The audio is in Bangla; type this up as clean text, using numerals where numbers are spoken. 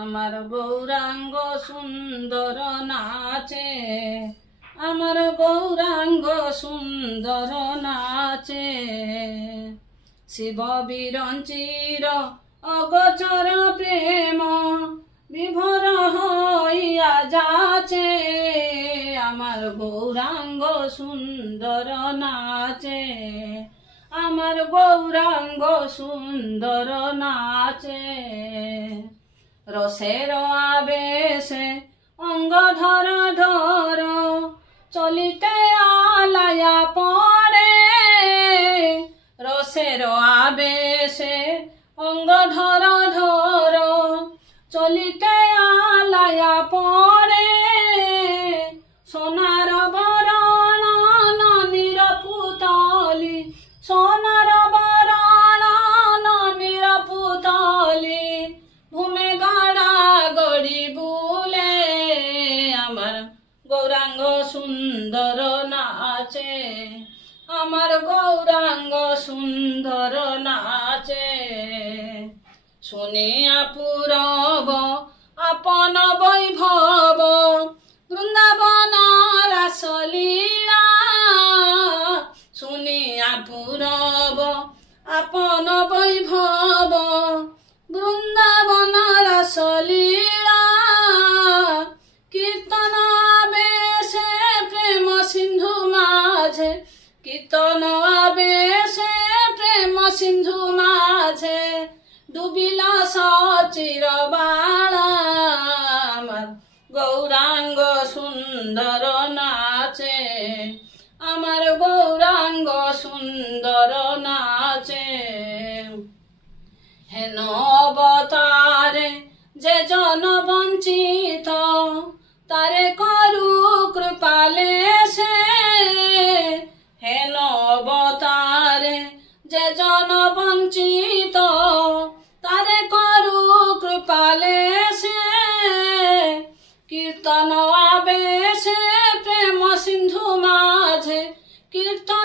আমার গৌরাঙ্গ সুন্দর নাচে, আমার গৌরাঙ্গ সুন্দর নাচে। শিব বিরঞ্চির অগোচর প্রেম বিভোর হইয়া যাচে, আমার গৌরাঙ্গ সুন্দর নাচে, আমার গৌরাঙ্গ সুন্দর নাচে। রসের আবেশে অঙ্গ ধর ধর চলিতে আলায়া পড়ে, রসের আবেশে অঙ্গ ধর ধর চলিতে আলায়া পড়ে। সোনার বরণ ননির পুতলি, সোনার বরণ ননির পুতলি ভূমে গাড়া গড়ি বুলে, আমার গৌরাঙ্গ সুন্দর নাচে, আমার গৌরাঙ্গ সুন্দর নাচে। শুনিয়া পুরব আপন বৈভব বৃন্দাবন রাসলীলা, শুনিয়া পুরব আপন বৈভব বৃন্দাবন রাসলীলা। কীর্তন আবেশে প্রেম সিন্ধু মাঝে, কীর্তন আবেশে প্রেম সিন্ধু মাঝে ডুবিল সচির বালা, আমার গৌরাঙ্গ সুন্দর নাচে, আমার গৌরাঙ্গ সুন্দর নাচে। হেন অবতারে যে জন বঞ্চিত তারে করু কৃপালে সে, হেন অবতারে যে জন বঞ্চিত তারে করু কৃপালে সে। কীর্তন আবেশে প্রেম সিন্ধু মাঝে, কীর্তন